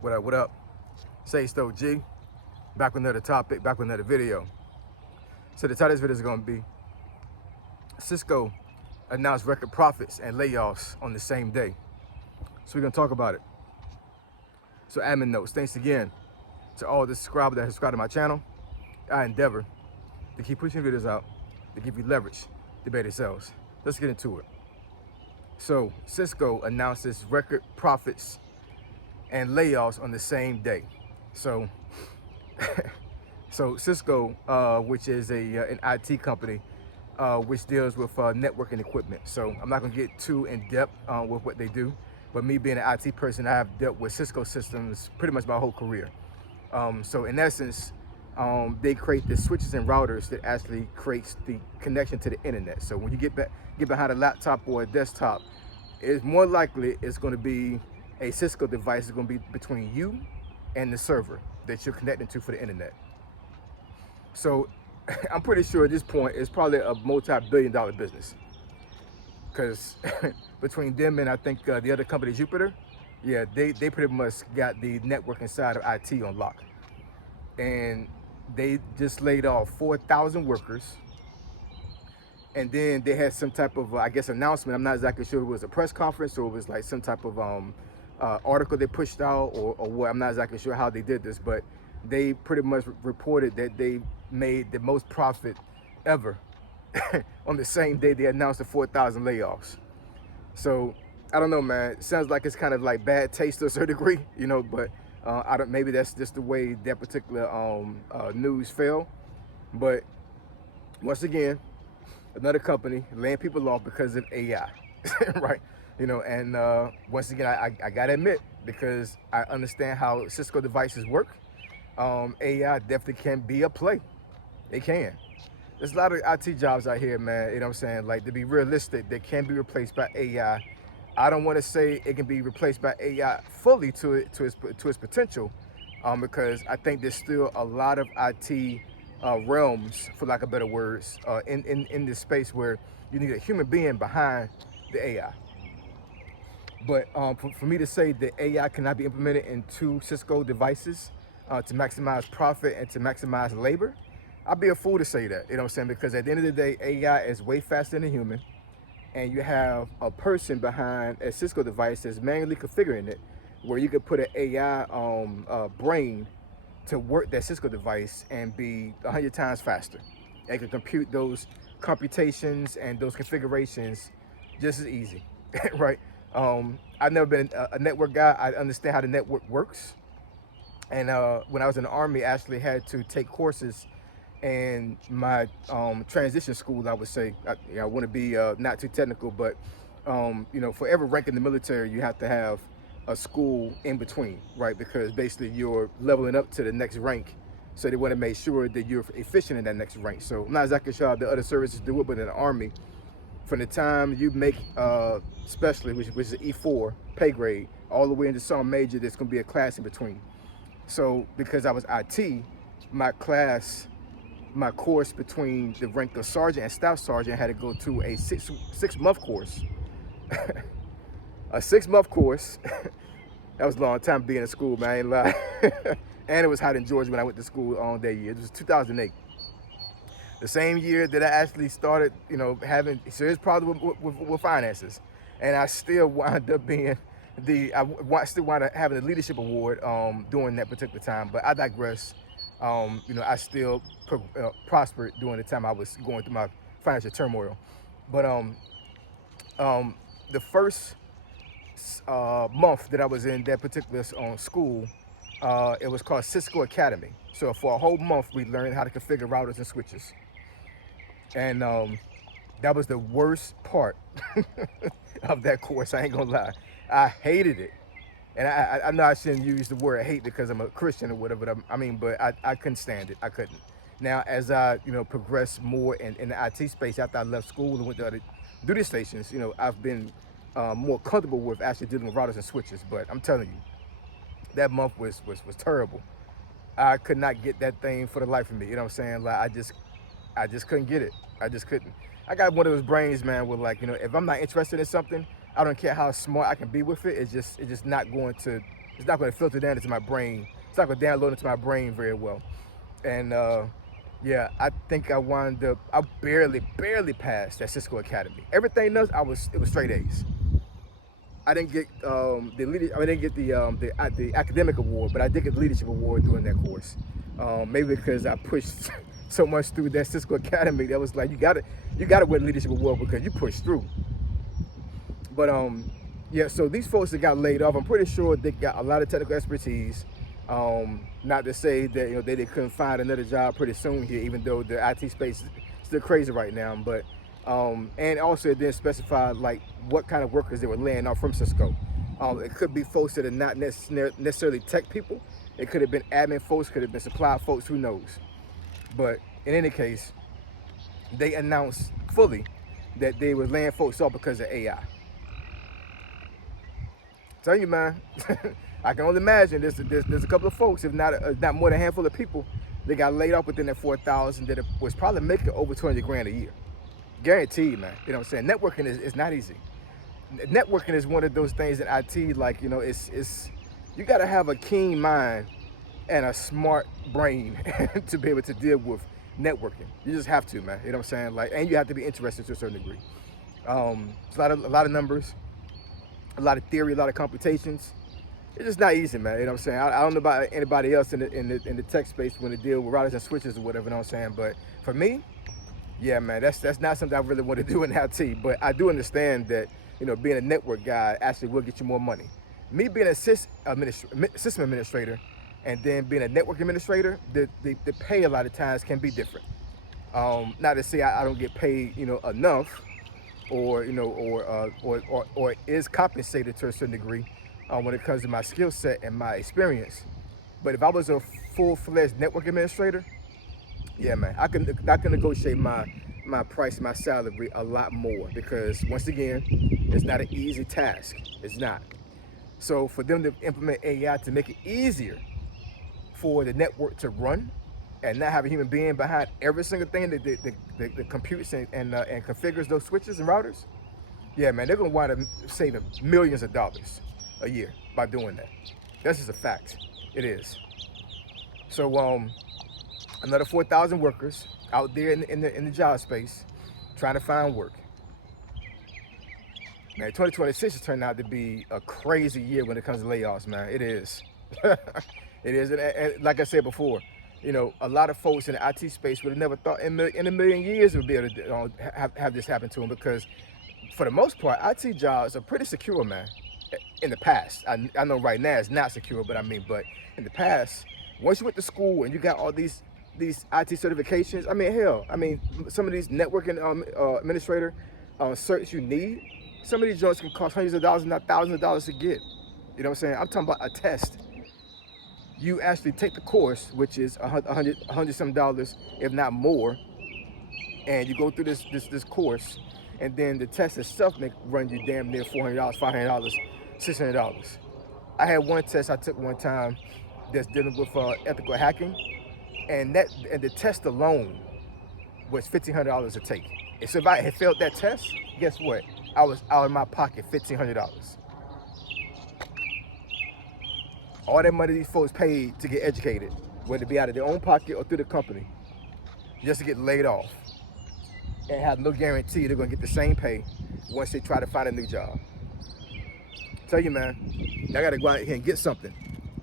What up, what up? Cisco G, back with another topic, back with another video. So the title of this video is gonna be Cisco announced record profits and layoffs on the same day. So we're gonna talk about it. So admin notes, thanks again to all the subscribers that subscribe to my channel. I endeavor to keep pushing videos out to give you leverage to better sales. Let's get into it. So Cisco announces record profits and layoffs on the same day. So Cisco, which is an IT company, which deals with networking equipment. So I'm not gonna get too in depth with what they do, but me being an IT person, I have dealt with Cisco systems pretty much my whole career. So in essence, they create the switches and routers that actually creates the connection to the internet. So when you get behind a laptop or a desktop, it's more likely it's going to be a Cisco device. It's going to be between you and the server that you're connecting to for the internet. So I'm pretty sure at this point it's probably a multi-billion-dollar business, because between them and I think the other company, Jupiter, yeah, they pretty much got the networking side of IT on lock. And they just laid off 4,000 workers. And then they had some type of, I guess, announcement. I'm not exactly sure if it was a press conference or it was like some type of article they pushed out or what. I'm not exactly sure how they did this, but they pretty much reported that they made the most profit ever on the same day they announced the 4,000 layoffs. So I don't know, man. It sounds like it's kind of like bad taste to a certain degree, but I don't. Maybe that's just the way that particular news fell. But once again, another company laying people off because of AI, right? And once again, I gotta admit, because I understand how Cisco devices work, AI definitely can be a play. It can. There's a lot of IT jobs out here, man. You know what I'm saying? Like, to be realistic, they can be replaced by AI. I don't want to say it can be replaced by AI fully to its potential, because I think there's still a lot of IT realms, for lack of better words, in this space where you need a human being behind the AI. But for me to say that AI cannot be implemented into Cisco devices to maximize profit and to maximize labor, I'd be a fool to say that. You know what I'm saying? Because at the end of the day, AI is way faster than a human, and you have a person behind a Cisco device that's manually configuring it, where you could put an AI brain to work that Cisco device and be 100 times faster. It can compute those computations and those configurations just as easy, right? I've never been a network guy. I understand how the network works. And when I was in the Army, I actually had to take courses in my transition school, I would say. I want to be not too technical, but for every rank in the military, you have to have a school in between, right? Because basically you're leveling up to the next rank, so they want to make sure that you're efficient in that next rank. So I'm not exactly sure how the other services do it, but in the Army, from the time you make specialty, which is an E4 pay grade, all the way into some major, there's going to be a class in between. So because I was IT, my course between the rank of sergeant and staff sergeant had to go to a six-month course. A 6-month course. That was a long time being in school, man. I ain't lie. And it was hot in Georgia when I went to school on that year. It was 2008. The same year that I actually started, having serious problems with finances. And I still wound up being still wound up having the leadership award during that particular time. But I digress. I still prospered during the time I was going through my financial turmoil. But the first month that I was in that particular school, it was called Cisco Academy. So for a whole month, we learned how to configure routers and switches. And that was the worst part of that course. I ain't gonna lie. I hated it. And I know I shouldn't use the word hate because I'm a Christian or whatever, but I couldn't stand it. I couldn't. Now, as I, progressed more in the IT space after I left school and went to other duty stations, I've been more comfortable with actually dealing with routers and switches. But I'm telling you, that month was terrible. I could not get that thing for the life of me. You know what I'm saying? Like, I just couldn't get it. I just couldn't. I got one of those brains, man, with like, if I'm not interested in something, I don't care how smart I can be with it. It's just not going to It's not going to filter down into my brain. It's not going to download into my brain very well. And yeah, I think I wound up, I barely passed that Cisco Academy. Everything else, it was straight A's. I didn't get the academic award, but I did get the leadership award during that course. Maybe because I pushed so much through that Cisco Academy, that was like, you gotta win the leadership award because you pushed through. But yeah, so these folks that got laid off, I'm pretty sure they got a lot of technical expertise. Not to say that they couldn't find another job pretty soon here, even though the IT space is still crazy right now. But and also it didn't specify like what kind of workers they were laying off from Cisco. It could be folks that are not necessarily tech people. It could have been admin folks, could have been supply folks, who knows. But in any case, they announced fully that they were laying folks off because of AI. Tell you, man, I can only imagine there's a couple of folks, if not more than a handful of people, that got laid off within that 4,000 that was probably making over 200 grand a year. Guaranteed, man. You know what I'm saying? Networking is not easy. Networking is one of those things in IT, like, it's you got to have a keen mind and a smart brain to be able to deal with networking. You just have to, man. You know what I'm saying? Like, and you have to be interested to a certain degree. It's a lot of numbers, a lot of theory, a lot of computations. It's just not easy, man. You know what I'm saying? I don't know about anybody else in the tech space when they deal with routers and switches or whatever. You know what I'm saying? But for me, yeah, man, that's not something I really want to do in IT. But I do understand that being a network guy actually will get you more money. Me being a system administrator and then being a network administrator, the pay a lot of times can be different. Not to say I don't get paid enough, or is compensated to a certain degree when it comes to my skill set and my experience. But if I was a full-fledged network administrator, yeah, man, I can negotiate my price, my salary a lot more, because once again, it's not an easy task. It's not. So for them to implement AI to make it easier for the network to run and not have a human being behind every single thing that computes and configures those switches and routers, yeah, man, they're gonna wind up saving millions of dollars a year by doing that. That's just a fact. It is. So another 4,000 workers out there in the job space trying to find work. Man, 2026 has turned out to be a crazy year when it comes to layoffs, man. It is. It is. And like I said before, a lot of folks in the IT space would have never thought in a million years would be able to have this happen to them, because for the most part, IT jobs are pretty secure, man. In the past, I know right now it's not secure, but in the past, once you went to school and you got all these IT certifications, hell, some of these networking administrator certs you need, some of these jobs can cost hundreds of dollars, not thousands of dollars to get. You know what I'm saying? I'm talking about a test. You actually take the course, which is $100 some dollars, if not more, and you go through this course, and then the test itself may run you damn near $400, $500, $600. I had one test I took one time that's dealing with ethical hacking, and the test alone was $1,500 to take. And so if I had failed that test, guess what? I was out of my pocket $1,500. All that money these folks paid to get educated, whether it be out of their own pocket or through the company, just to get laid off and have no guarantee they're gonna get the same pay once they try to find a new job. Tell you, man, I gotta go out here and get something.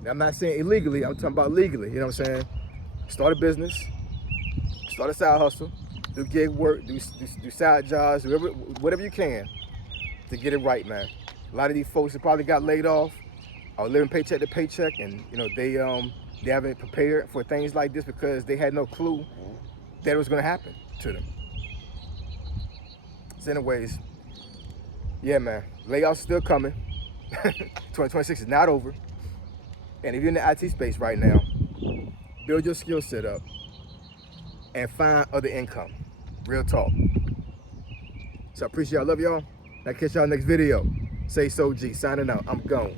Now, I'm not saying illegally, I'm talking about legally, you know what I'm saying? Start a business, start a side hustle, do gig work, do side jobs, whatever you can to get it right, man. A lot of these folks that probably got laid off are living paycheck to paycheck, and they haven't prepared for things like this because they had no clue that it was gonna happen to them. So anyways, yeah, man, layoffs still coming. 2026 is not over. And if you're in the IT space right now, build your skill set up and find other income. Real talk. So I appreciate y'all. Love y'all. I'll catch y'all next video. Say so G. Signing out. I'm gone.